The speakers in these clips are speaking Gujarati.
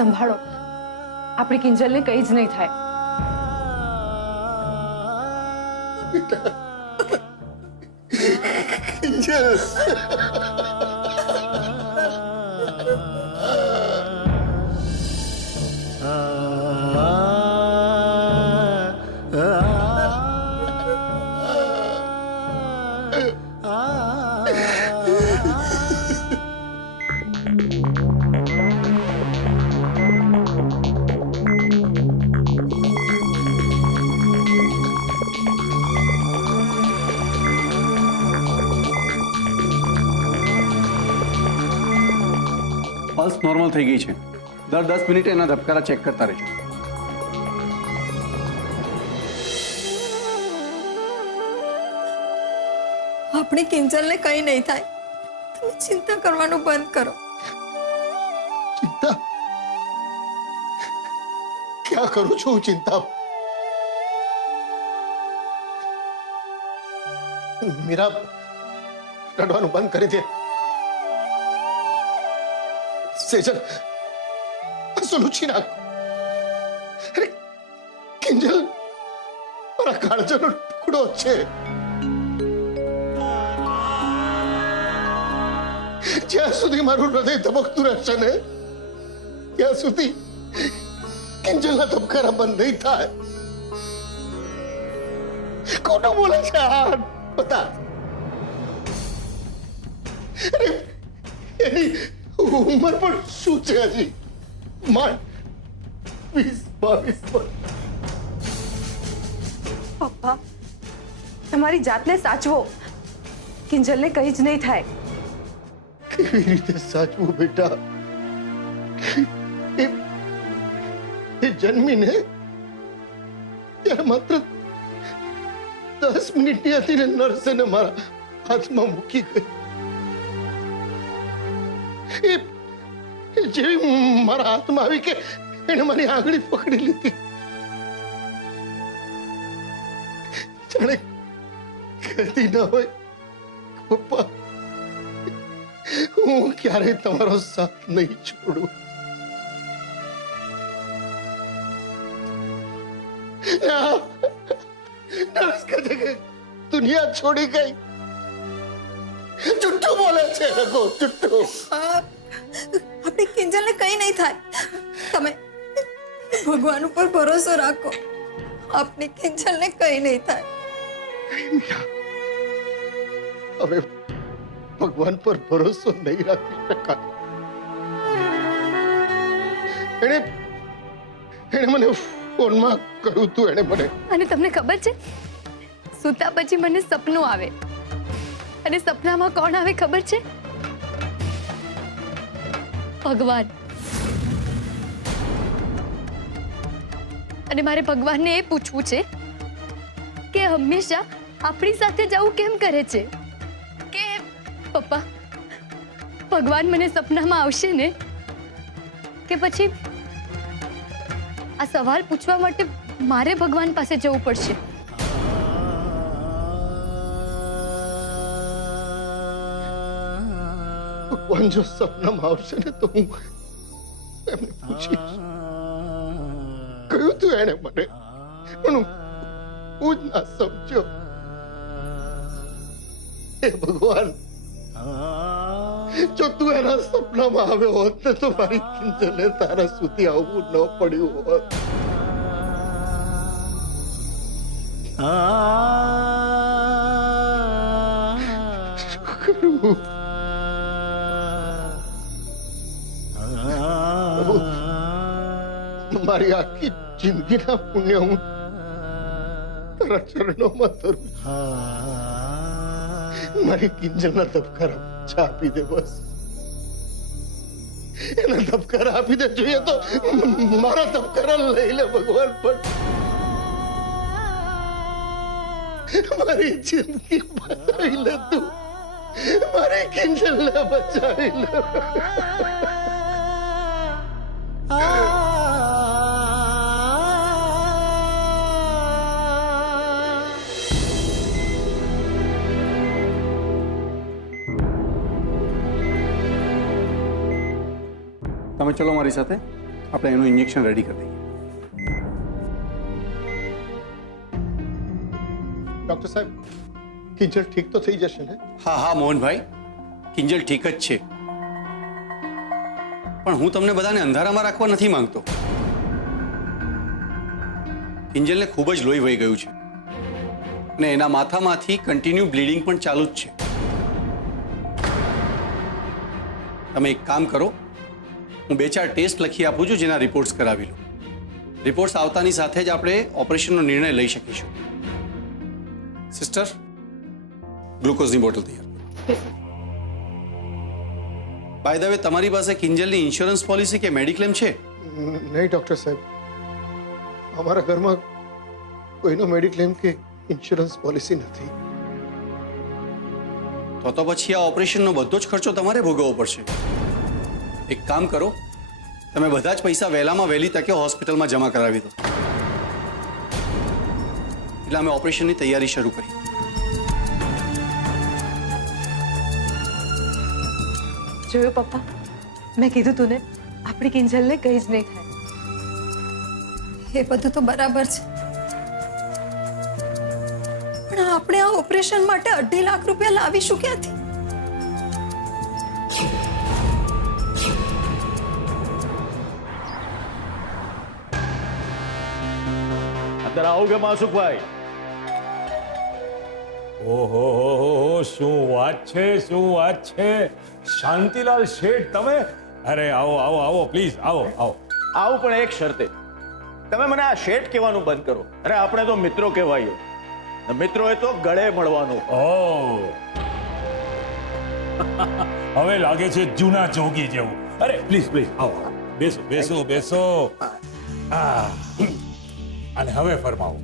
સંભાળો, આપણી કિંજલને કંઈ જ નહીં થાય. કિંજલ પલ્સ નોર્મલ થઈ ગઈ છે. દર 10 મિનિટે એના ધબકારા ચેક કરતા રહેજો. આપણી કિંજલને કંઈ નહીં થાય. તમે ચિંતા કરવાનું બંધ કરો. चिंता क्या करूं छू चिंता मीरा रडवानु बंद कर दे सेजल सुलूची ना अरे किंजल मारा काळजाનો ટુકડો છે જ્યાં સુધી મારું હૃદય ધબકતું રહેશે ને ત્યાં સુધી કિંજલના ધબકારા બંધ નહીં થાય. કોણ બોલે છે આ બતા? અરે એની ઉંમર પણ શું છે હજી? માંડ 20-22 વર્ષ. પપ્પા, તમારી જાતને સાચવો. કિંજલને કંઈ જ નહીં થાય. કેવી રીતે સાચવું બેટા? એ જન્મીને ત્યારે માત્ર 10 મિનિટની હતી ને નર્સે ને મારા હાથમાં મૂકી ગઈ. એ જેવી મારા હાથમાં આવી કે એને મારી આંગળી પકડી લીધી. જાણે કહેતી ન હોય, પપ્પા હું ક્યારેય તમારો સાથ નહીં છોડું. નર્સ કહે છે કે દુનિયા છોડી ગઈ. જુઠ્ઠું બોલે છે રઘુ, જુઠ્ઠું. આપણી કિંજલને કંઈ નહીં થાય. તમે ભગવાન ઉપર ભરોસો રાખો. આપણી કિંજલને કંઈ નહીં થાય. મીરા, હવે ભગવાન પર ભરોસો નહીં રાખી શકાય. એને મને ફોનમાં કહ્યું તું. એને મને અને તમને ખબર છે, સૂતા પછી મને સપનું આવે, અને સપનામાં કોણ આવે ખબર છે? ભગવાન. અને મારે ભગવાનને એ પૂછવું છે કે હંમેશા આપણી સાથે જવું કેમ કરે છે? કે પપ્પા, ભગવાન મને સપનામાં આવશે ને, કે પછી આ સવાલ પૂછવા માટે મારે ભગવાન પાસે જવું પડશે? ભગવાન જો સપનામાં આવશે ને તો હું એમને પૂછીશ. કહ્યું તું એને મને, પણ હું જ ના સમજ્યો. હે ભગવાન, જો તું એના સપનામાં આવ્યો હોત ને તો મારી કિંજલે તારા સુધી આવવું ન પડ્યું હોત. શું કરું? મારી આખી જિંદગીના પુણ્ય હું તારા ચરણોમાં ધરું છું. મારી કિંજલના ધબકારા આપી દે બસ. એના ધબકારા આપી દે. જોઈએ તો મારા ધબકારા લઈ લે ભગવાન, પણ મારી જિંદગી બચાવી લે તું. મારી કિંજલને બચાવી લે. તમે ચલો મારી સાથે. આપણે એનું ઇન્જેક્શન રેડી કરી દઈએ. ડૉક્ટર સાહેબ, કિંજલ ઠીક તો થઈ જશે ને? હા હા મોહનભાઈ, કિંજલ ઠીક જ છે. પણ હું તમને બધાને અંધારામાં રાખવા નથી માંગતો. કિંજલને ખૂબ જ લોહી વહી ગયું છે અને એના માથામાંથી કન્ટિન્યુ બ્લીડિંગ પણ ચાલુ જ છે. તમે એક કામ કરો, હું 2-4 ટેસ્ટ લખી આપું છું, જેના રિપોર્ટ્સ કરાવી લો. રિપોર્ટ્સ આવતાની સાથે જ આપણે ઓપરેશનનો નિર્ણય લઈ શકીશું. સિસ્ટર, ગ્લુકોઝની બોટલ તૈયાર કરો. બાય ધ વે, તમારી પાસે કિંજલની ઇન્સ્યોરન્સ પોલિસી કે મેડિક્લેમ છે? નહીં ડૉક્ટર સાહેબ, અમારા ઘરમાં કોઈનો મેડિક્લેમ કે ઇન્સ્યોરન્સ પોલિસી નથી. તો પછી આ ઓપરેશનનો બધો જ ખર્ચો તમારે ભોગવવો પડશે. એક કામ કરો, તમે બધા જ પૈસા વહેલામાં વહેલી તકે હોસ્પિટલમાં જમા કરાવી દો, એટલે અમે ઓપરેશનની તૈયારી શરૂ કરી. જોયું પપ્પા, મેં કીધું તું ને, આપણી કિંજલને કંઈ જ નહીં થાય. એ બધું તો બરાબર છે, પણ આપણે આ ઓપરેશન માટે 2.5 લાખ રૂપિયા લાવીશું ક્યાંથી? અંદર આવો કે માસુકભાઈ? ઓહો શું વાત છે, શું વાત છે. શાંતિલાલ શેઠ તમે? અરે આવો આવો આવો, પ્લીઝ આવો આવો. આવું પણ એક શરતે, તમે મને આ શેઠ કહેવાનું બંધ કરો. અરે આપણે તો મિત્રો કહેવાયો, મિત્રોએ તો ગળે મળવાનું. ઓ હવે લાગે છે જૂના જોગી જેવું. અરે પ્લીઝ પ્લીઝ આવો, બેસો બેસો બેસો. અને હવે ફરમાવો,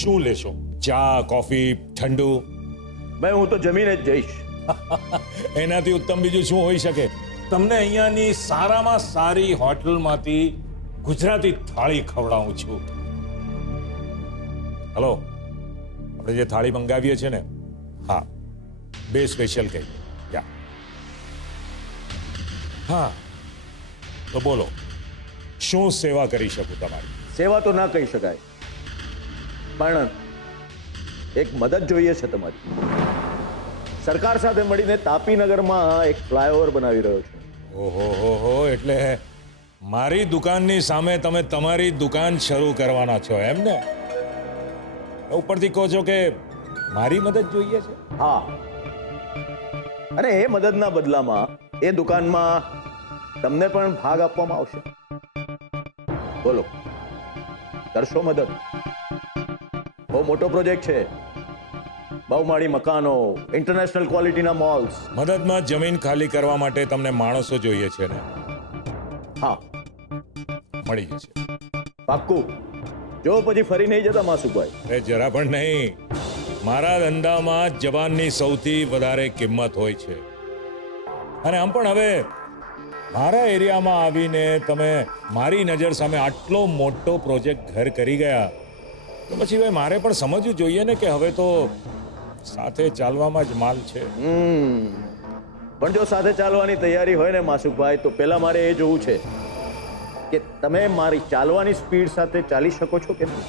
શું લેશો? ચા, કોફી, ઠંડુ? ભાઈ હું તો જમીને જ જઈશ. એનાથી ઉત્તમ બીજું શું હોઈ શકે? તમને અહીંયાની સારામાં સારી હોટલમાંથી ગુજરાતી થાળી ખવડાવું છું. હલો, આપણે જે થાળી મંગાવીએ છીએ ને, હા, 2 સ્પેશિયલ કહી. હા, તો બોલો, શું સેવા કરી શકું તમારી? સેવા તો ના કહી શકાય, પણ એક મદદ જોઈએ છે તમારી. સરકાર સાથે મળીને તાપીનગરમાં એક ફ્લાયઓવર બનાવી રહ્યો છું. ઓહો હો હો, એટલે મારી દુકાનની સામે તમે તમારી દુકાન શરૂ કરવાના છો એમ ને? ઉપરથી કહો છો કે મારી મદદ જોઈએ છે? હા, અને એ મદદના બદલામાં એ દુકાનમાં તમને પણ ભાગ આપવામાં આવશે. બોલો, કરશો મદદ? બહુ મોટો પ્રોજેક્ટ છે, બહુમાળી મકાનો, ઇન્ટરનેશનલ ક્વોલિટીના મોલ્સ. મદદમાં જમીન ખાલી કરવા માટે તમને માણસો જોઈએ છે ને? હા, મળી જશે. પાક્કું. જો પછી ફરી નહીં જતા માસુભાઈ. એ જરા પણ નહીં. મારા ધંધામાં જવાનની સૌથી વધારે કિંમત હોય છે. અને આમ પણ હવે મારા એરિયામાં આવીને તમે મારી નજર સામે આટલો મોટો પ્રોજેક્ટ ઘર કરી ગયા, તો પછી ભાઈ મારે પણ સમજવું જોઈએ ને કે હવે તો સાથે ચાલવામાં જ માલ છે. પણ જો સાથે ચાલવાની તૈયારી હોય ને માસુકભાઈ, તો પહેલા મારે એ જોવું છે કે તમે મારી ચાલવાની સ્પીડ સાથે ચાલી શકો છો કે નહીં.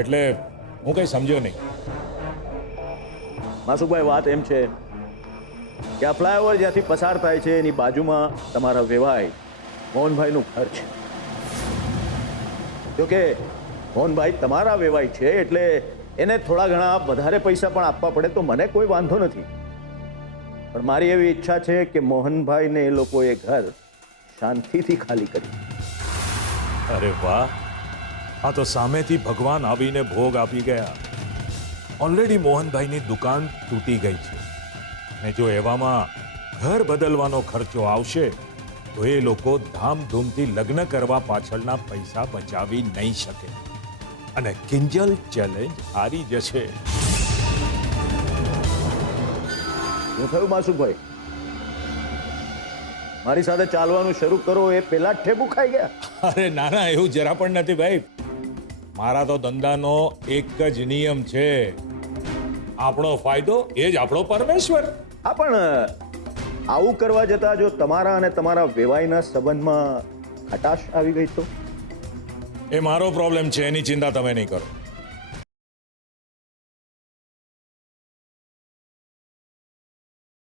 એટલે હું કઈ સમજ્યો નહીં. માસુકભાઈ, વાત એમ છે કે આ ફ્લાયઓવર જ્યાંથી પસાર થાય છે એની બાજુમાં તમારા વેવાય મોહનભાઈનું ઘર છે. જોકે મોહનભાઈ તમારા વેવાય છે, એટલે એને થોડા ઘણા વધારે પૈસા પણ આપવા પડે તો મને કોઈ વાંધો નથી. પણ મારી એવી ઈચ્છા છે કે મોહનભાઈને એ લોકોએ ઘર શાંતિથી ખાલી કરી. અરે વાહ, આ તો સામેથી ભગવાન આવીને ભોગ આપી ગયા. ઓલરેડી મોહનભાઈની દુકાન તૂટી ગઈ છે, અને જો એવામાં ઘર બદલવાનો ખર્ચો આવશે તો એ લોકો ધામધૂમથી લગ્ન કરવા પાછળના પૈસા બચાવી નહીં શકે, અને કિંજલ ચેલેન્જ હારી જશે. શું થયું માસુભાઈ? મારી સાથે ચાલવાનું શરૂ કરો એ પહેલા જ ઠેબુ ખાઈ ગયા? અરે ના ના, એવું જરા પણ નથી ભાઈ. મારા તો ધંધાનો એક જ નિયમ છે, આપણો ફાયદો એ જ આપણો પરમેશ્વર. હા, પણ આવું કરવા જતાં જો તમારા અને તમારા વેવાઈના સંબંધમાં ખટાશ આવી ગઈ તો? એ મારો પ્રોબ્લેમ છે, એની ચિંતા તમે નહીં કરો.